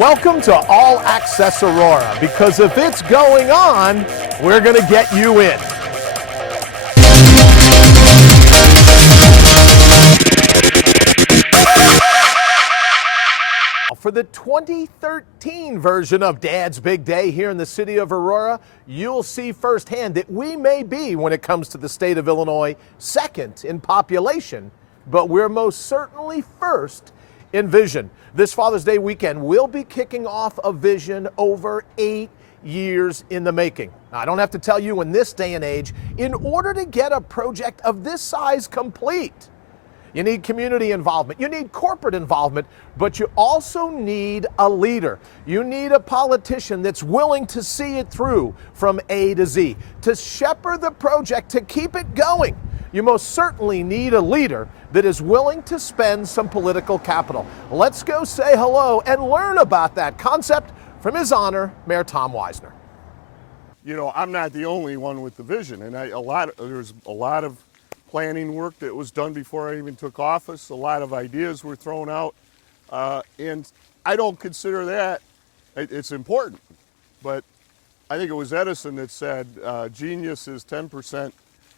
Welcome to All Access Aurora, because if it's going on, we're going to get you in. For the 2013 version of Dad's Big Day here in the city of Aurora, you'll see firsthand that we may be, when it comes to the state of Illinois, second in population, but we're most certainly first in vision. This Father's Day weekend, we'll be kicking off a vision over 8 years in the making. Now, I don't have to tell you, in this day and age, in order to get a project of this size complete, you need community involvement, you need corporate involvement, but you also need a leader. You need a politician that's willing to see it through from A to Z, to shepherd the project, to keep it going. You most certainly need a leader that is willing to spend some political capital. Let's go say hello and learn about that concept from His Honor, Mayor Tom Weisner. You know, I'm not the only one with the vision, and there's a lot of planning work that was done before I even took office. A lot of ideas were thrown out, and I don't consider that, it's important, but I think it was Edison that said genius is 10%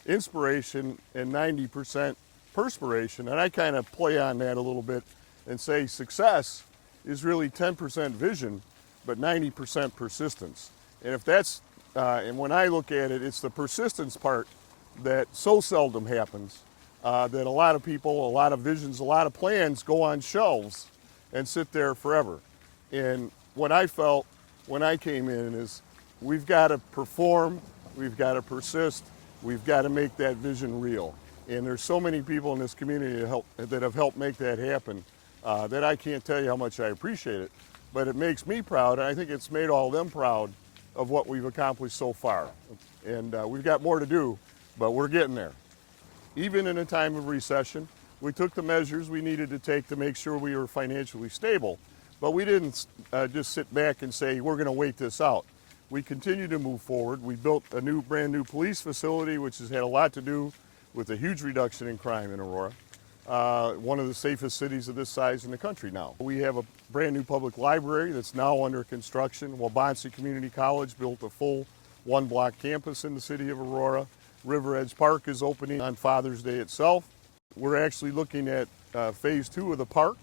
inspiration and 90% perspiration, and I kind of play on that a little bit and say success is really 10% vision, but 90% persistence. And if that's, and when I look at it, it's the persistence part that so seldom happens, that a lot of people, a lot of visions, a lot of plans go on shelves and sit there forever. And what I felt when I came in is we've got to perform, we've got to persist, we've got to make that vision real. And there's so many people in this community that have helped make that happen that I can't tell you how much I appreciate it. But it makes me proud, and I think it's made all of them proud of what we've accomplished so far. And we've got more to do, but we're getting there. Even in a time of recession, we took the measures we needed to take to make sure we were financially stable. But we didn't just sit back and say, we're going to wait this out. We continue to move forward. We built a brand new police facility, which has had a lot to do with a huge reduction in crime in Aurora. One of the safest cities of this size in the country now. We have a brand new public library that's now under construction. Waubonsie Community College built a full one-block campus in the city of Aurora. River Edge Park is opening on Father's Day itself. We're actually looking at phase 2 of the park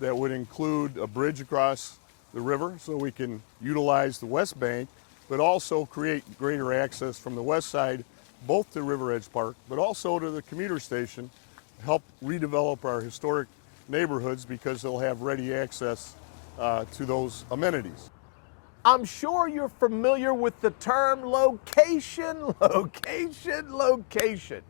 that would include a bridge across the river so we can utilize the west bank, but also create greater access from the west side, both to River Edge Park, but also to the commuter station, help redevelop our historic neighborhoods because they'll have ready access to those amenities. I'm sure you're familiar with the term location, location, location.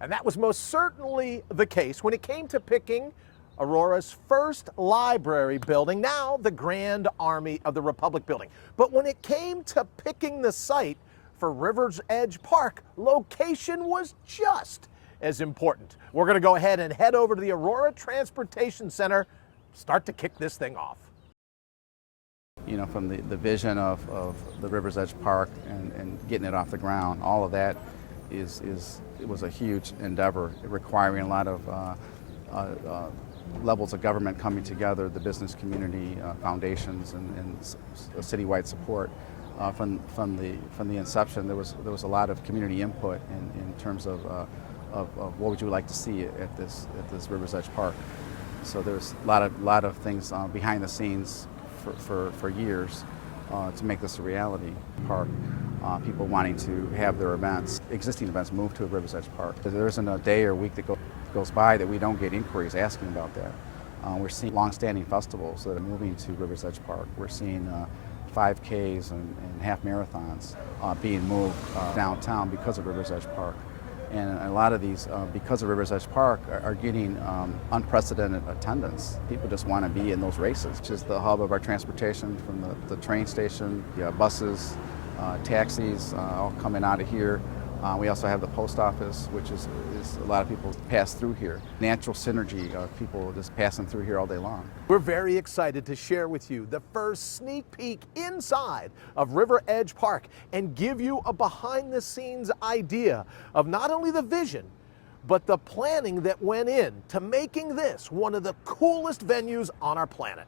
And that was most certainly the case when it came to picking Aurora's first library building, now the Grand Army of the Republic building. But when it came to picking the site for River's Edge Park, location was just as important. We're going to go ahead and head over to the Aurora Transportation Center, start to kick this thing off. You know, from the vision of the River's Edge Park and getting it off the ground, all of that it was a huge endeavor, requiring a lot of levels of government coming together, the business community, foundations, and citywide support. From the inception, there was a lot of community input in terms of what would you like to see at this River's Edge Park. So there's a lot of things behind the scenes for years to make this a reality. Park, people wanting to have their existing events moved to a River's Edge Park. There isn't a day or week that goes by that we don't get inquiries asking about that. We're seeing long-standing festivals that are moving to River's Edge Park. We're seeing 5Ks and half marathons being moved downtown because of River's Edge Park. And a lot of these, because of River's Edge Park, are getting unprecedented attendance. People just want to be in those races, which is the hub of our transportation from the train station, buses, taxis, all coming out of here. We also have the post office, which is a lot of people pass through here. Natural synergy of people just passing through here all day long. We're very excited to share with you the first sneak peek inside of River Edge Park and give you a behind-the-scenes idea of not only the vision, but the planning that went in to making this one of the coolest venues on our planet.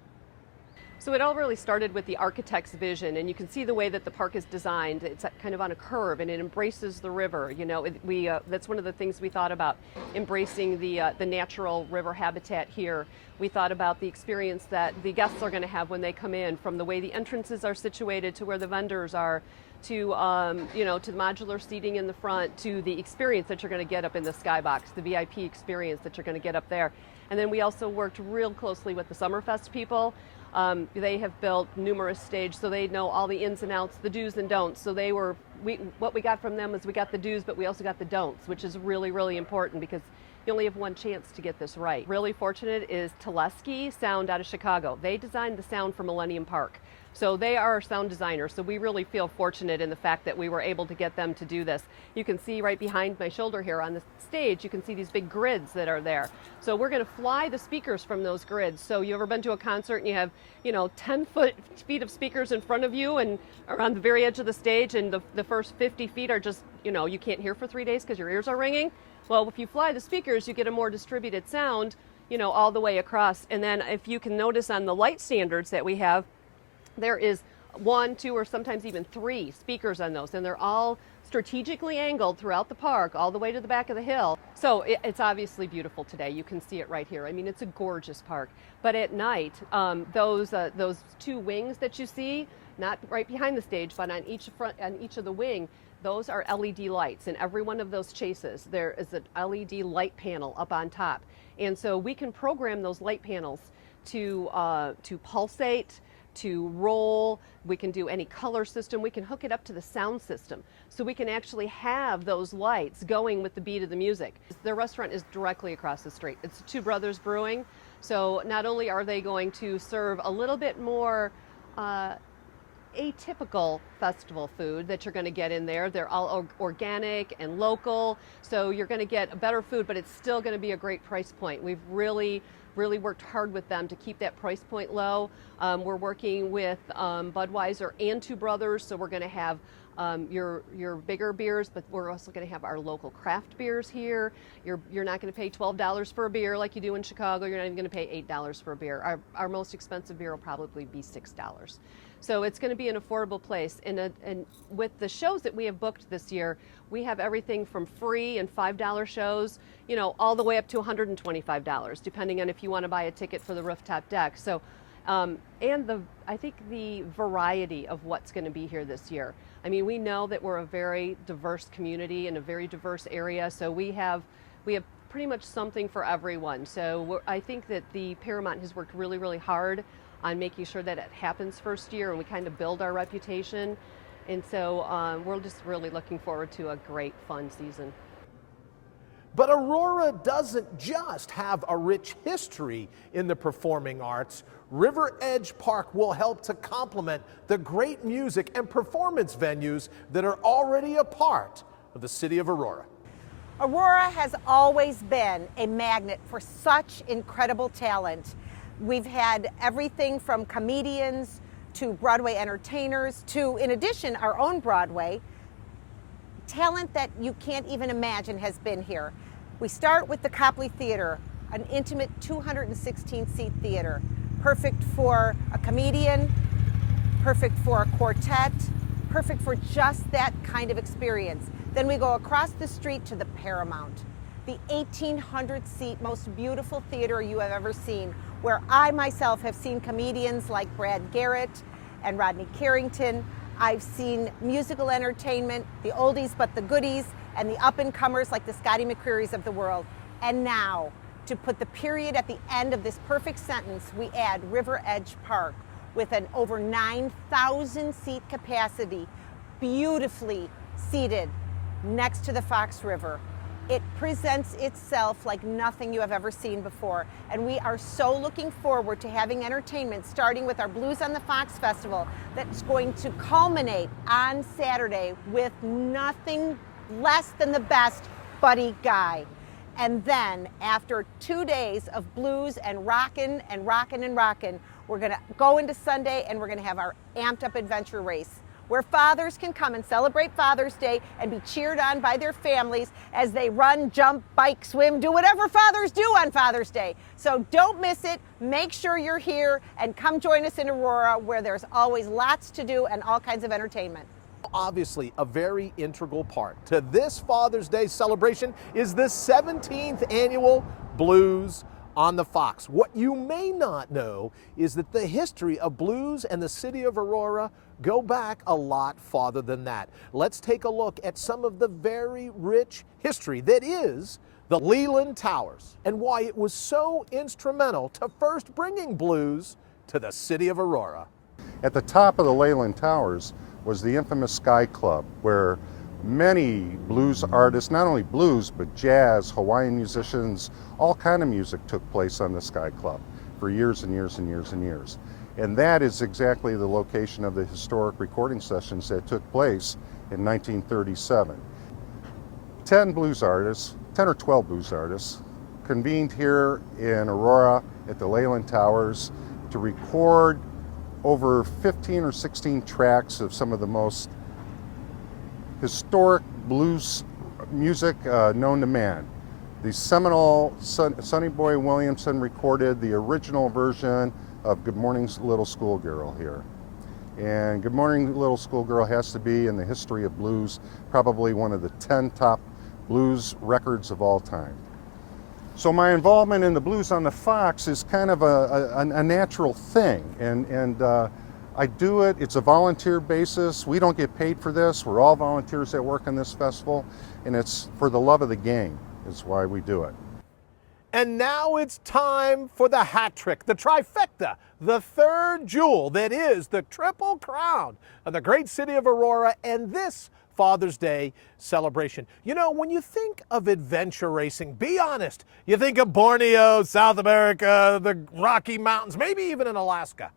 So it all really started with the architect's vision, and you can see the way that the park is designed. It's kind of on a curve, and it embraces the river. You know, that's one of the things we thought about, embracing the natural river habitat here. We thought about the experience that the guests are going to have when they come in, from the way the entrances are situated to where the vendors are, to you know, to the modular seating in the front, to the experience that you're going to get up in the skybox, the VIP experience that you're going to get up there. And then we also worked real closely with the Summerfest people. They have built numerous stages, so they know all the ins and outs, the do's and don'ts. So what we got from them is we got the do's, but we also got the don'ts, which is really, really important because you only have one chance to get this right. Really fortunate is Telesky Sound out of Chicago. They designed the sound for Millennium Park. So they are our sound designers, so we really feel fortunate in the fact that we were able to get them to do this. You can see right behind my shoulder here on the stage, you can see these big grids that are there. So we're going to fly the speakers from those grids. So you ever been to a concert and you have, you know, 10 feet of speakers in front of you and are on the very edge of the stage, and the first 50 feet are just, you know, you can't hear for 3 days because your ears are ringing? Well, if you fly the speakers, you get a more distributed sound, you know, all the way across. And then if you can notice on the light standards that we have, there is 1, 2, or sometimes even 3 speakers on those, and they're all strategically angled throughout the park all the way to the back of the hill. So it's obviously beautiful today. You can see it right here. I mean, it's a gorgeous park. But at night, those 2 wings that you see, not right behind the stage, but on each of the wing, those are LED lights. In every one of those chases, there is an LED light panel up on top, and so we can program those light panels to pulsate, to roll. We can do any color system. We can hook it up to the sound system, so we can actually have those lights going with the beat of the music. Their restaurant is directly across the street. It's Two Brothers Brewing. So not only are they going to serve a little bit more atypical festival food that you're going to get in there. They're all organic and local, so you're going to get a better food, but it's still going to be a great price point. We've really worked hard with them to keep that price point low. We're working with Budweiser and Two Brothers, so we're going to have your bigger beers, but we're also going to have our local craft beers here. You're not going to pay $12 for a beer like you do in Chicago. You're not even going to pay $8 for a beer. Our most expensive beer will probably be $6. So it's going to be an affordable place. And with the shows that we have booked this year, we have everything from free and $5 shows, you know, all the way up to $125, depending on if you want to buy a ticket for the rooftop deck. So, I think the variety of what's going to be here this year. I mean, we know that we're a very diverse community in a very diverse area, so we have pretty much something for everyone. So I think that the Paramount has worked really hard on making sure that it happens first year, and we kind of build our reputation. And so we're just really looking forward to a great, fun season. But Aurora doesn't just have a rich history in the performing arts. River Edge Park will help to complement the great music and performance venues that are already a part of the city of Aurora. Aurora has always been a magnet for such incredible talent. We've had everything from comedians to Broadway entertainers to, in addition, our own Broadway. Talent that you can't even imagine has been here. We start with the Copley Theater, an intimate 216-seat theater, perfect for a comedian, perfect for a quartet, perfect for just that kind of experience. Then we go across the street to the Paramount, the 1,800-seat most beautiful theater you have ever seen, where I myself have seen comedians like Brad Garrett and Rodney Carrington. I've seen musical entertainment, the oldies but the goodies, and the up-and-comers like the Scotty McCreerys of the world. And now, to put the period at the end of this perfect sentence, we add River Edge Park with an over 9,000 seat capacity, beautifully seated next to the Fox River. It presents itself like nothing you have ever seen before. And we are so looking forward to having entertainment, starting with our Blues on the Fox Festival, that's going to culminate on Saturday with nothing less than the best Buddy Guy. And then after 2 days of blues and rockin' and rockin' and rockin', we're gonna go into Sunday and we're gonna have our amped up adventure race. where fathers can come and celebrate Father's Day and be cheered on by their families as they run, jump, bike, swim, do whatever fathers do on Father's Day. So don't miss it. Make sure you're here and come join us in Aurora, where there's always lots to do and all kinds of entertainment. Obviously, a very integral part to this Father's Day celebration is the 17th annual Blues on the Fox. What you may not know is that the history of blues and the city of Aurora go back a lot farther than that. Let's take a look at some of the very rich history that is the Leland Towers and why it was so instrumental to first bringing blues to the city of Aurora. At the top of the Leland Towers was the infamous Sky Club, where many blues artists, not only blues, but jazz, Hawaiian musicians, all kind of music took place on the Sky Club for years and years and years and years. And that is exactly the location of the historic recording sessions that took place in 1937. 10 or 12 blues artists convened here in Aurora at the Leland Towers to record over 15 or 16 tracks of some of the most historic blues music known to man. The seminal Sonny Boy Williamson recorded the original version of Good Morning Little Schoolgirl here. And Good Morning Little Schoolgirl has to be, in the history of blues, probably one of the 10 top blues records of all time. So my involvement in the Blues on the Fox is kind of a natural thing, and I do it. It's a volunteer basis. We don't get paid for this. We're all volunteers that work on this festival, and it's for the love of the game is why we do it. And now it's time for the hat trick, the trifecta, the third jewel that is the Triple Crown of the great city of Aurora and this Father's Day celebration. You know, when you think of adventure racing, be honest, you think of Borneo, South America, the Rocky Mountains, maybe even in Alaska.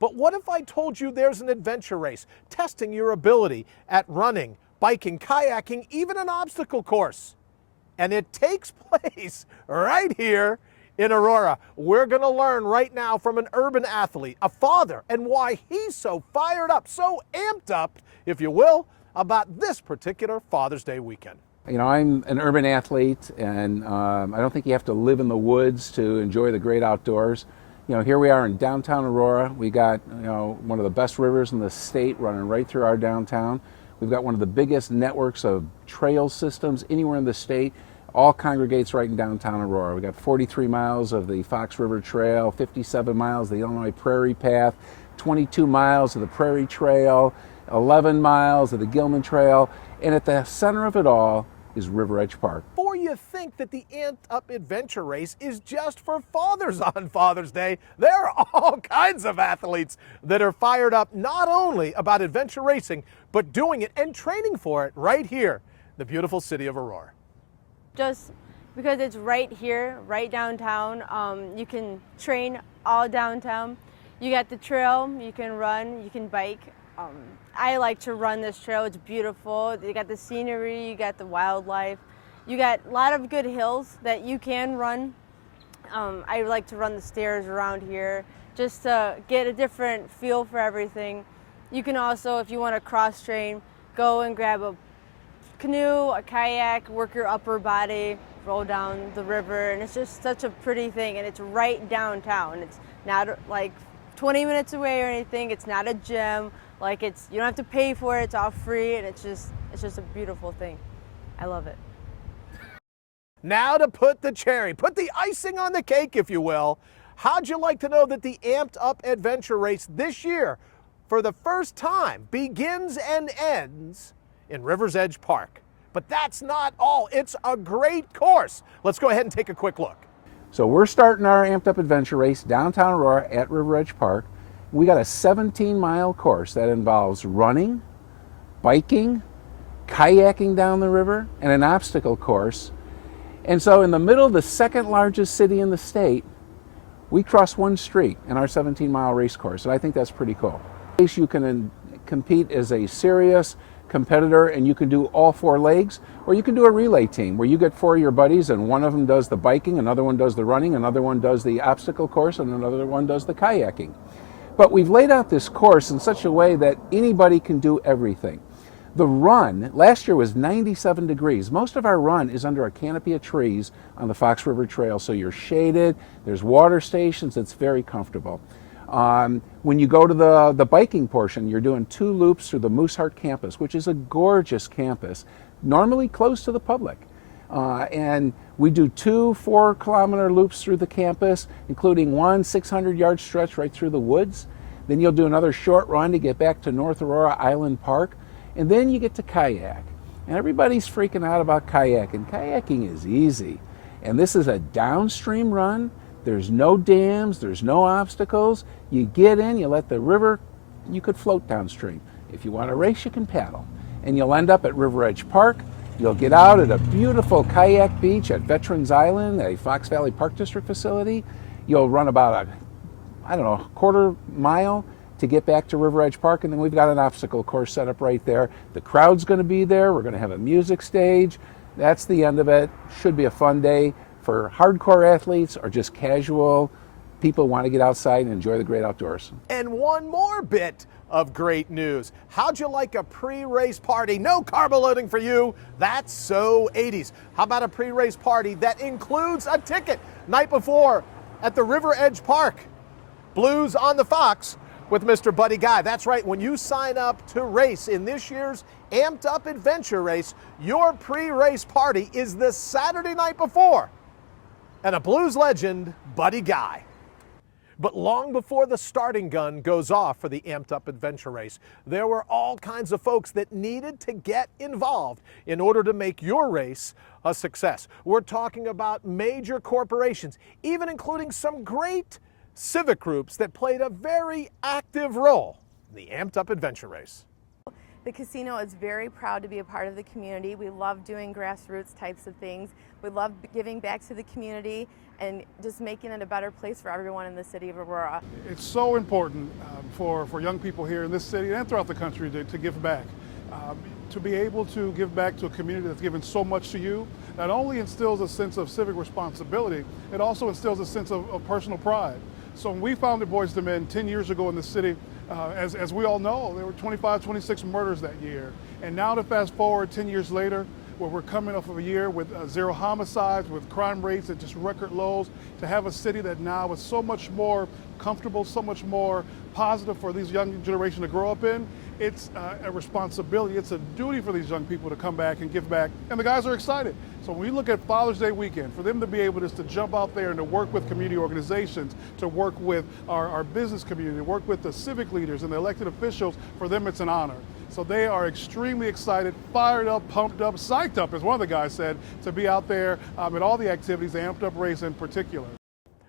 But what if I told you there's an adventure race testing your ability at running, biking, kayaking, even an obstacle course? And it takes place right here in Aurora. We're going to learn right now from an urban athlete, a father, and why he's so fired up, so amped up, if you will, about this particular Father's Day weekend. You know, I'm an urban athlete, and I don't think you have to live in the woods to enjoy the great outdoors. You know, here we are in downtown Aurora. We got, you know, one of the best rivers in the state running right through our downtown. We've got one of the biggest networks of trail systems anywhere in the state. All congregates right in downtown Aurora. We got 43 miles of the Fox River Trail, 57 miles of the Illinois Prairie Path, 22 miles of the Prairie Trail, 11 miles of the Gilman Trail, and at the center of it all is River Edge Park. Before you think that the amped up adventure race is just for fathers on Father's Day, there are all kinds of athletes that are fired up not only about adventure racing, but doing it and training for it right here, the beautiful city of Aurora. Just because it's right here, right downtown, you can train all downtown. You got the trail, you can run, you can bike. I like to run this trail. It's beautiful. You got the scenery, you got the wildlife. You got a lot of good hills that you can run. I like to run the stairs around here just to get a different feel for everything. You can also, if you want to cross train, go and grab a canoe, a kayak, work your upper body, roll down the river, and it's just such a pretty thing, and it's right downtown. It's not like 20 minutes away or anything. It's not a gym. Like, you don't have to pay for it. It's all free, and it's just a beautiful thing. I love it. Now to put the cherry, put the icing on the cake, if you will. How'd you like to know that the amped up adventure race this year, for the first time, begins and ends in River's Edge Park? But that's not all. It's a great course. Let's go ahead and take a quick look. So we're starting our amped up adventure race downtown Aurora at River Edge Park. We got a 17-mile course that involves running, biking, kayaking down the river, and an obstacle course. And so in the middle of the second largest city in the state, we cross one street in our 17-mile race course, and I think that's pretty cool. You can compete as a serious competitor, and you can do all four legs, or you can do a relay team where you get four of your buddies, and one of them does the biking, another one does the running, another one does the obstacle course, and another one does the kayaking. But we've laid out this course in such a way that anybody can do everything. The run, last year was 97 degrees. Most of our run is under a canopy of trees on the Fox River Trail, so you're shaded, there's water stations, it's very comfortable. When you go to the biking portion, you're doing 2 loops through the Mooseheart campus, which is a gorgeous campus, normally closed to the public. And we do 2 4-kilometer loops through the campus, including one 600-yard stretch right through the woods. Then you'll do another short run to get back to North Aurora Island Park. And then you get to kayak. And everybody's freaking out about kayaking. Kayaking is easy. And this is a downstream run. There's no dams, there's no obstacles. You get in, you let the river, you could float downstream. If you want to race, you can paddle. And you'll end up at River Edge Park. You'll get out at a beautiful kayak beach at Veterans Island, a Fox Valley Park District facility. You'll run about a quarter mile to get back to River Edge Park, and then we've got an obstacle course set up right there. The crowd's going to be there. We're going to have a music stage. That's the end of it. Should be a fun day for hardcore athletes or just casual people who want to get outside and enjoy the great outdoors. And one more bit of great news. How'd you like a pre-race party? No carbo loading for you. That's so 80s. How about a pre-race party that includes a ticket night before at the River Edge Park? Blues on the Fox with Mr. Buddy Guy. That's right, when you sign up to race in this year's Amped Up Adventure Race, your pre-race party is the Saturday night before. And a blues legend, Buddy Guy. But long before the starting gun goes off for the Amped Up Adventure Race, there were all kinds of folks that needed to get involved in order to make your race a success. We're talking about major corporations, even including some great civic groups that played a very active role in the Amped Up Adventure Race. The casino is very proud to be a part of the community. We love doing grassroots types of things. We love giving back to the community and just making it a better place for everyone in the city of Aurora. It's so important for young people here in this city and throughout the country to give back. To be able to give back to a community that's given so much to you, not only instills a sense of civic responsibility, it also instills a sense of personal pride. So when we founded Boys to Men 10 years ago in the city, as we all know, there were 25, 26 murders that year. And now to fast forward 10 years later, where we're coming off of a year with 0 homicides, with crime rates at just record lows, to have a city that now is so much more comfortable, so much more positive for these young generation to grow up in, it's a responsibility, it's a duty for these young people to come back and give back, and the guys are excited. So when we look at Father's Day weekend, for them to be able just to jump out there and to work with community organizations, to work with our business community, to work with the civic leaders and the elected officials, for them it's an honor. So they are extremely excited, fired up, pumped up, psyched up, as one of the guys said, to be out there at all the activities, the Amped Up Race in particular.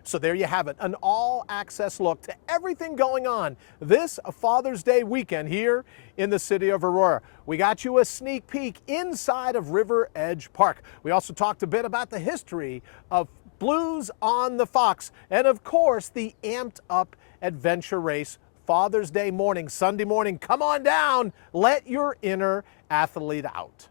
So there you have it, an all-access look to everything going on this Father's Day weekend here in the city of Aurora. We got you a sneak peek inside of River Edge Park. We also talked a bit about the history of Blues on the Fox and, of course, the Amped Up Adventure Race Father's Day morning, Sunday morning. Come on down, let your inner athlete out.